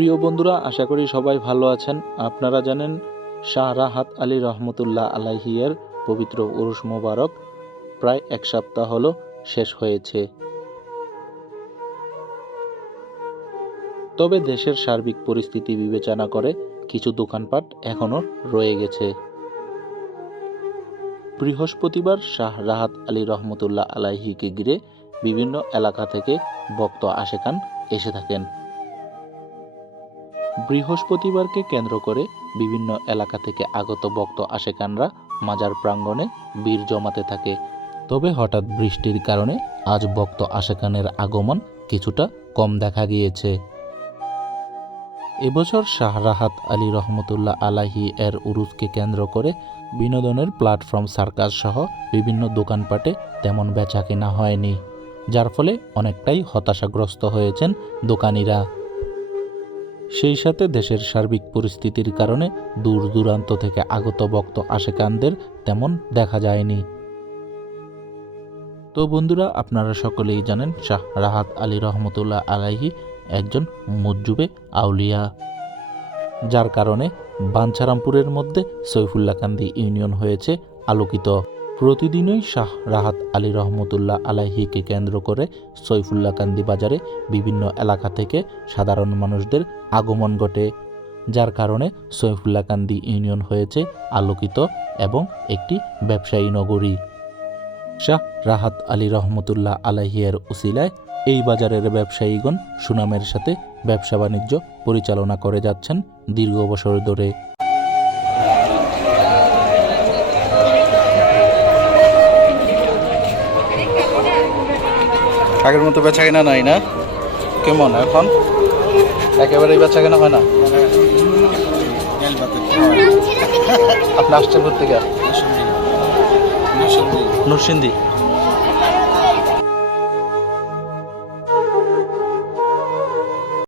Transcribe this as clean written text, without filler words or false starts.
প্রিয় বন্ধুরা, আশা করি সবাই ভালো আছেন। আপনারা জানেন শাহ রাহাত আলী রহমতুল্লাহ আলাইহির পবিত্র উরুস মোবারক প্রায় এক সপ্তাহ হলো শেষ হয়েছে। তবে দেশের সার্বিক পরিস্থিতি বিবেচনা করে কিছু দোকানপাট এখনও রয়ে গেছে। বৃহস্পতিবার শাহ রাহাত আলী রহমতুল্লাহ আলাইহিকে ঘিরে বিভিন্ন এলাকা থেকে ভক্ত আশেকান এসে থাকেন। বৃহস্পতিবারকে কেন্দ্র করে বিভিন্ন এলাকা থেকে আগত ভক্ত আশেকানরা মাজার প্রাঙ্গণে ভিড় জমাতে থাকে। তবে হঠাৎ বৃষ্টির কারণে আজ ভক্ত আশেকানের আগমন কিছুটা কম দেখা গিয়েছে। এবছর শাহ রাহাত আলী রহমতুল্লাহ আলাইহি এর উরুসকে কেন্দ্র করে বিনোদনের প্ল্যাটফর্ম সার্কাস সহ বিভিন্ন দোকানপাটে তেমন বেচাকেনা হয়নি, যার ফলে অনেকটাই হতাশাগ্রস্ত হয়েছেন দোকানিরা। সেই সাথে দেশের সার্বিক পরিস্থিতির কারণে দূর দূরান্ত থেকে আগত ভক্ত আশেকানদের তেমন দেখা যায়নি। তো বন্ধুরা, আপনারা সকলেই জানেন শাহ রাহাত আলী রহমতুল্লাহ আলাইহি একজন মুজ্জুবে আউলিয়া, যার কারণে বাঞ্ছারামপুরের মধ্যে সৈফুল্লাকান্দি ইউনিয়ন হয়েছে আলোকিত। প্রতিদিনই শাহ রাহাত আলী রহমতুল্লাহ আলাইহিকে কেন্দ্র করে সৈফুল্লাকান্দি বাজারে বিভিন্ন এলাকা থেকে সাধারণ মানুষদের আগমন ঘটে, যার কারণে সৈফুল্লাকান্দি ইউনিয়ন হয়েছে আলোকিত এবং একটি ব্যবসায়ী নগরী। শাহ রাহাত আলী রহমতুল্লাহ আলাইহির উসিলায় এই বাজারের ব্যবসায়ীগণ সুনামের সাথে ব্যবসা বাণিজ্য পরিচালনা করে যাচ্ছেন দীর্ঘ বছর ধরে। আগের মতো বেচা কেনা নাই না? কেমন এখন? একেবারেই বেচা কেনা হয় না? আপনি আসছেন কোথা থেকে? নরসিংদী।